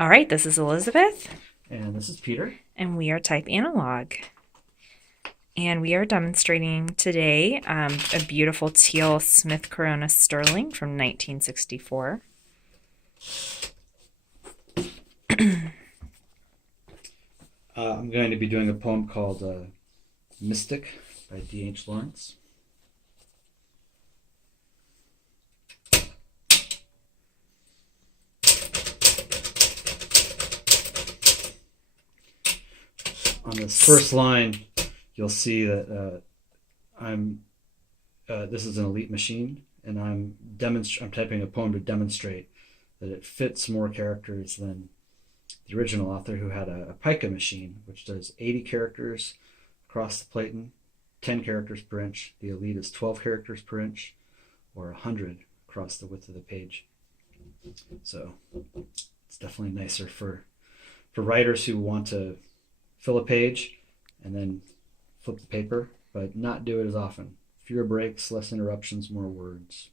All right, this is Elizabeth, And this is Peter. and we are Type Analog. And we are demonstrating today a beautiful teal Smith Corona Sterling from 1964. I'm going to be doing a poem called Mystic by D.H. Lawrence. On this first line, you'll see that this is an Elite machine, and I'm typing a poem to demonstrate that it fits more characters than the original author, who had a pica machine, which does 80 characters across the platen, 10 characters per inch. The Elite is 12 characters per inch, or 100 across the width of the page. So it's definitely nicer for writers who want to fill a page and then flip the paper, but not do it as often. Fewer breaks, less interruptions, more words.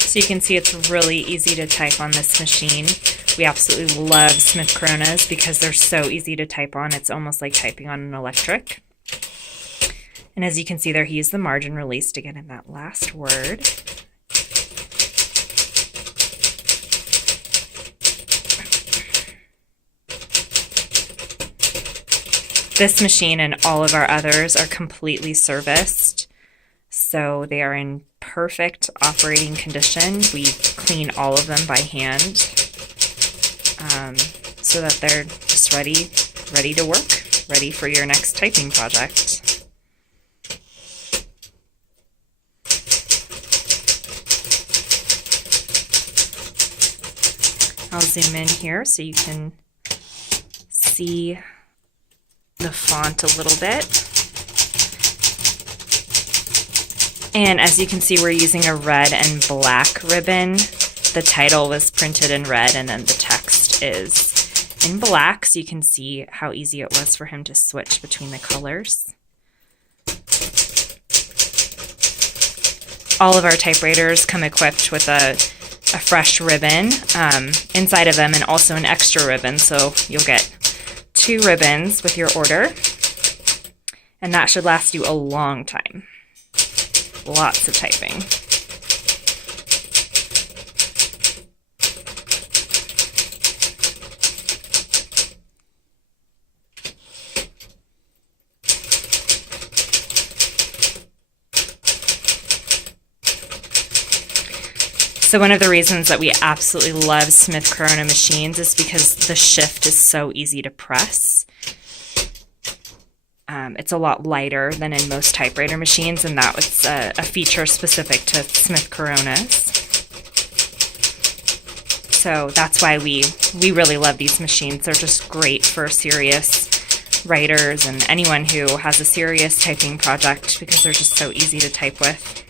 So you can see it's really easy to type on this machine. We absolutely love Smith Coronas because they're so easy to type on. It's almost like typing on an electric. And as you can see there, he used the margin release to get in that last word. This machine and all of our others are completely serviced, so they are in perfect operating condition. We clean all of them by hand so that they're just ready to work, ready for your next typing project. I'll zoom in here so you can see the font a little bit. And as you can see, we're using a red and black ribbon. The title was printed in red and then the text is in black, so you can see how easy it was for him to switch between the colors. All of our typewriters come equipped with a fresh ribbon inside of them, and also an extra ribbon, so you'll get 2 ribbons with your order, and that should last you a long time. Lots of typing. So one of the reasons that we absolutely love Smith Corona machines is because the shift is so easy to press. It's a lot lighter than in most typewriter machines, and that was a feature specific to Smith Coronas. So that's why we really love these machines. They're just great for serious writers and anyone who has a serious typing project because they're just so easy to type with.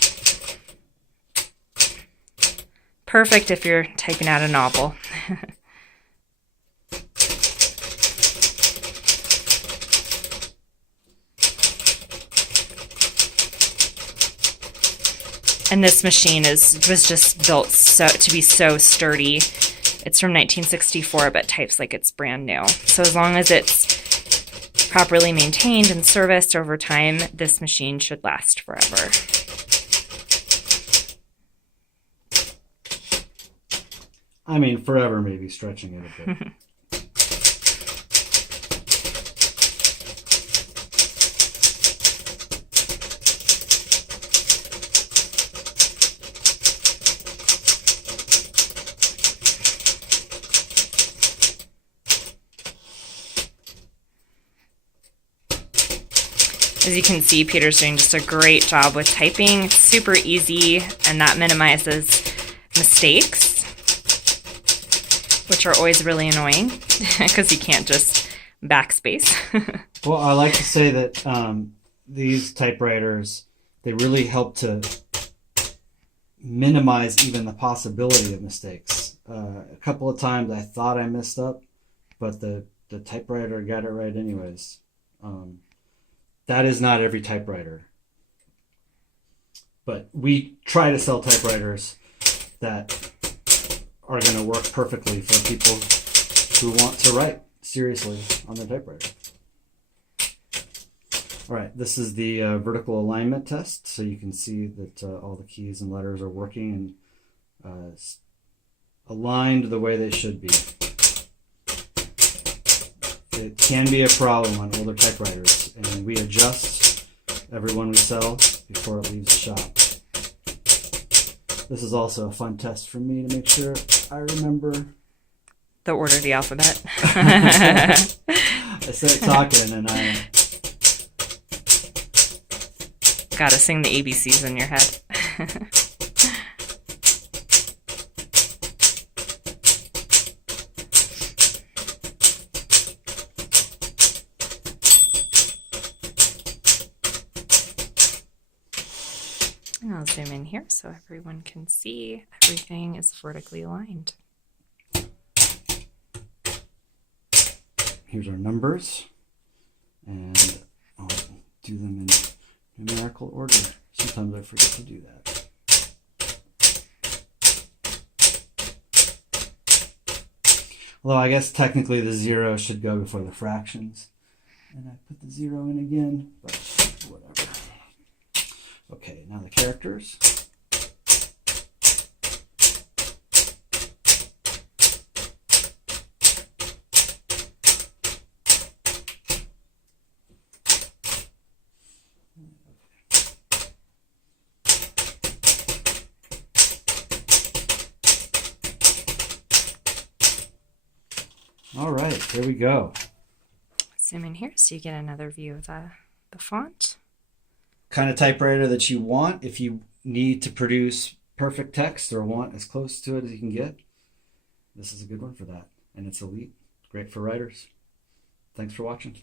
Perfect if you're typing out a novel. And this machine was just built to be so sturdy. It's from 1964, but types like it's brand new. So as long as it's properly maintained and serviced over time, this machine should last forever. I mean, forever maybe stretching it a bit. As you can see, Peter's doing just a great job with typing. It's super easy, and that minimizes mistakes, which are always really annoying because you can't just backspace. Well, I like to say that these typewriters, they really help to minimize even the possibility of mistakes. A couple of times I thought I messed up, but the the typewriter got it right anyways. That is not every typewriter. But we try to sell typewriters that are going to work perfectly for people who want to write seriously on their typewriter. All right, this is the vertical alignment test, so you can see that all the keys and letters are working and aligned the way they should be. It can be a problem on older typewriters, and we adjust every one we sell before it leaves the shop. This is also a fun test for me to make sure I remember the order of the alphabet. I start talking and I gotta sing the ABCs in your head. And I'll zoom in here so everyone can see everything is vertically aligned. Here's our numbers, and I'll do them in numerical order. Sometimes I forget to do that. Although I guess technically the 0 should go before the fractions. And I put the 0 in again, but whatever. Okay, now the characters. All right, here we go. Zoom in here so you get another view of the font. Kind of typewriter that you want if you need to produce perfect text or want as close to it as you can get. This is a good one for that. And it's elite. Great for writers. Thanks for watching.